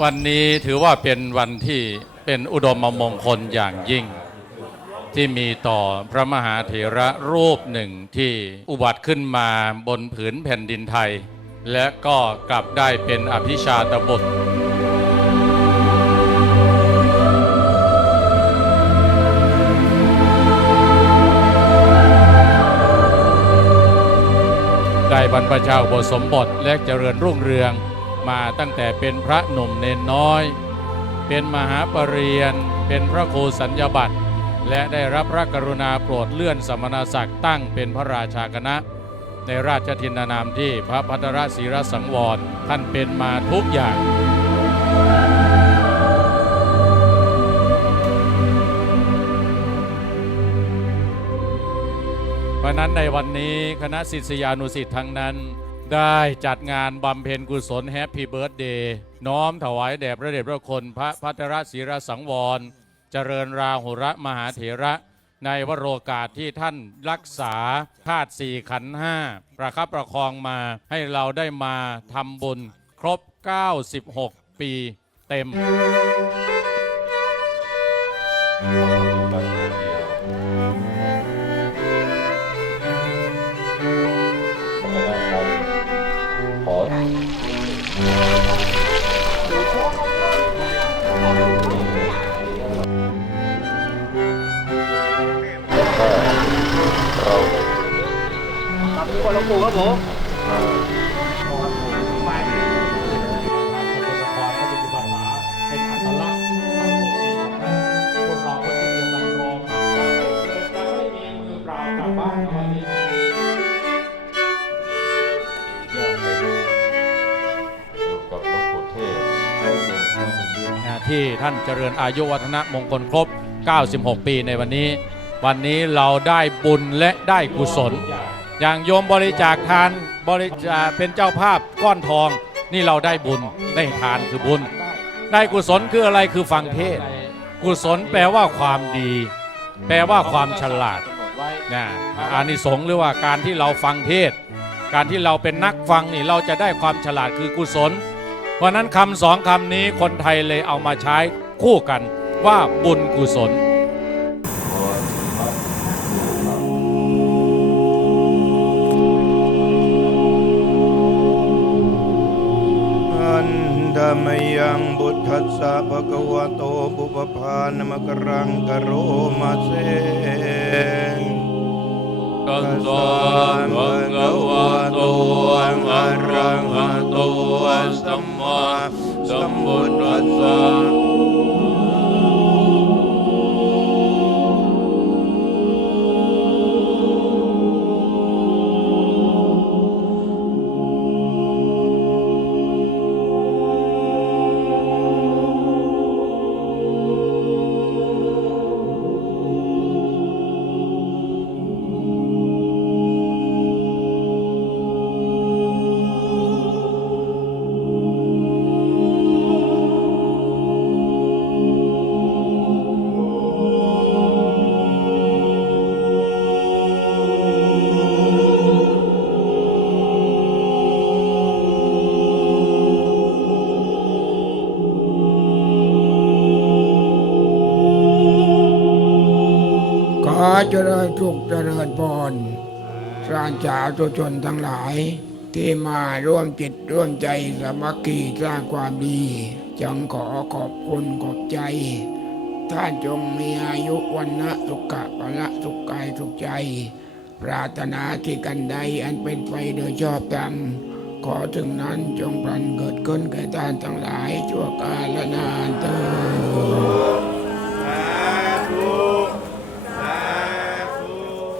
วันนี้ถือว่าเป็นวันที่เป็นอุดมมงคลอย่างยิ่ง ที่มีต่อพระมหาเถระรูปหนึ่งที่อุบัติขึ้นมาบนผืนแผ่นดินไทย และก็กลับได้เป็นอภิชาตบุตรได้บรรพชาอุปสมบทและเจริญรุ่งเรือง มาตั้งแต่เป็นพระหนุ่มเนนน้อย เป็นมหาปรริญญเป็นพระโคสัญญบัตรและได้รับพระกรุณาโปรดเลื่อนสมณศักดิ์ตั้งเป็นพระราชาคณะ ในราชทินานามที่พระพัทรศรีรสังวรท่านเป็นมาทุกอย่างเพราะนั้นในวันนี้คณะศิษยานุศิษย์ทั้งนั้น ได้จัดงานบำเพ็ญกุศลแฮปปี้เบิร์ดเดย์น้อมถวายแด่พระเดชพระคุณพระพัทรศรีรสังวร เจริญราหุระมหาเถระ ในวโรกาสที่ท่านรักษาธาตุสี่ขันธ์ห้าประคับประคองมาให้เราได้มาทำบุญครบ 96 ปีเต็ม กับหลวงปู่เทศที่ท่านเจริญอายุวัฒนะมงคลครบ 96 ปีในวันนี้ วันนี้เราได้บุญและได้กุศล อย่างโยมบริจาคทานบริจาคเป็นเจ้าภาพก้อนทอง นี่เราได้บุญได้ทานคือบุญ ได้กุศลคืออะไรคือฟังเทศ กุศลแปลว่าความดี แปลว่าความฉลาดนะอานิสงส์หรือว่าการที่เราฟังเทศ การที่เราเป็นนักฟังนี่เราจะได้ความฉลาดคือกุศล เพราะนั้นคำสองคำนี้คนไทยเลยเอามาใช้คู่กันว่าบุญกุศล มยังบุตทัสสะภะคะวะโตปุปภานมกรังกโรมาเซ เจริญสุขเจริญพรสร้างจาตุชนทั้งหลาย ที่มาร่วมจิตร่วมใจสามัคคีสร้างความดีจังขอขอบคุณขอบใจ ท่านจงมีอายุวันนะสุขะพละสุขกายสุขใจ ปรารถนาที่กันใดอันเป็นไปโดยชอบธรรมขอถึงนั้นจงพลันเกิดขึ้นแก่ท่านทั้งหลายชั่วกาลนานเถิด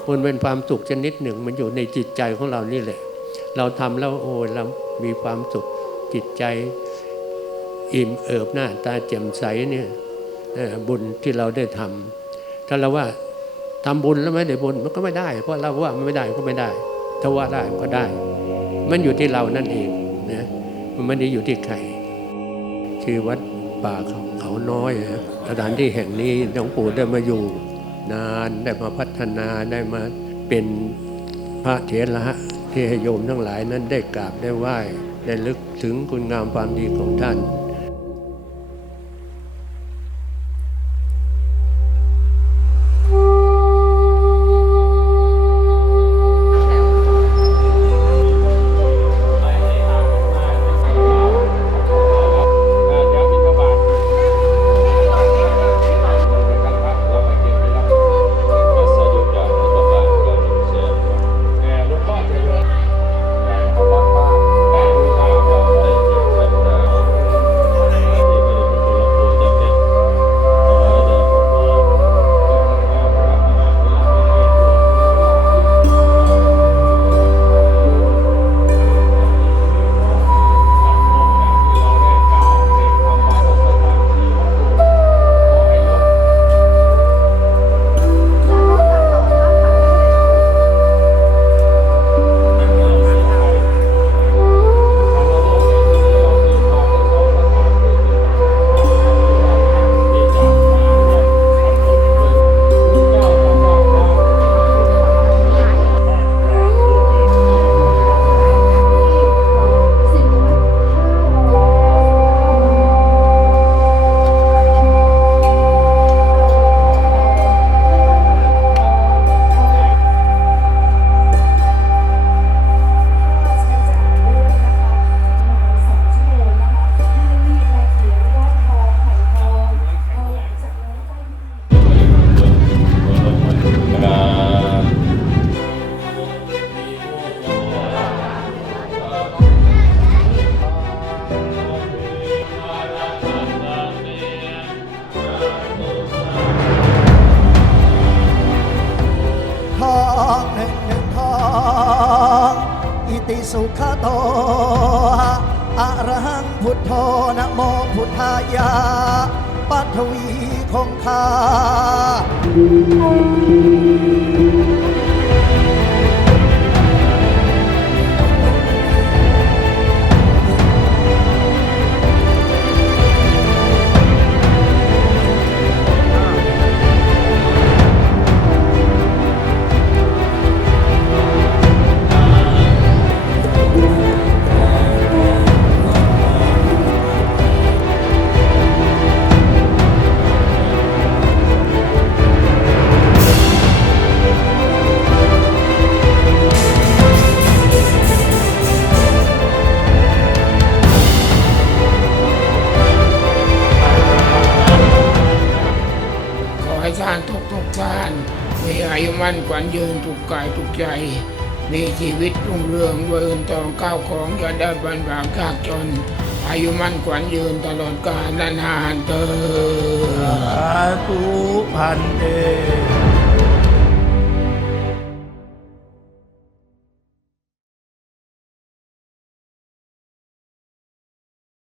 มันเป็นความสุขชนิดหนึ่ง มันอยู่ในจิตใจของเรานี่แหละ เราทำแล้วโอ้เรามีความสุขจิตใจอิ่มเอิบหน้าตาแจ่มใสเนี่ยบุญที่เราได้ทำถ้าเราว่าทำบุญแล้วไม่ได้บุญมันก็ไม่ได้ เพราะเราว่ามันไม่ได้ก็ไม่ได้ ถ้าว่าได้มันก็ได้ มันอยู่ที่เรานั่นเองนะมันไม่ได้อยู่ที่ใครชื่อวัดป่าเขาเขาน้อยนะสถานที่แห่งนี้หลวงปู่ได้มาอยู่ นานได้มาพัฒนาได้มาเป็นพระเถระที่ให้โยมทั้งหลายนั้นได้กราบได้ไหว้ได้ลึกถึงคุณงามความดีของท่าน สุขโตอะระหังพุทโธนะโมพุทธายะปัทวีคงคา มั่นขวัญยืนถูกกายถูกใจ มีชีวิตรุ่งเรืองเวินตองก้าวของอย่าได้บันบากยากจน อายุมั่นขวัญยืนตลอดกาลนานเตอสาธุพันเต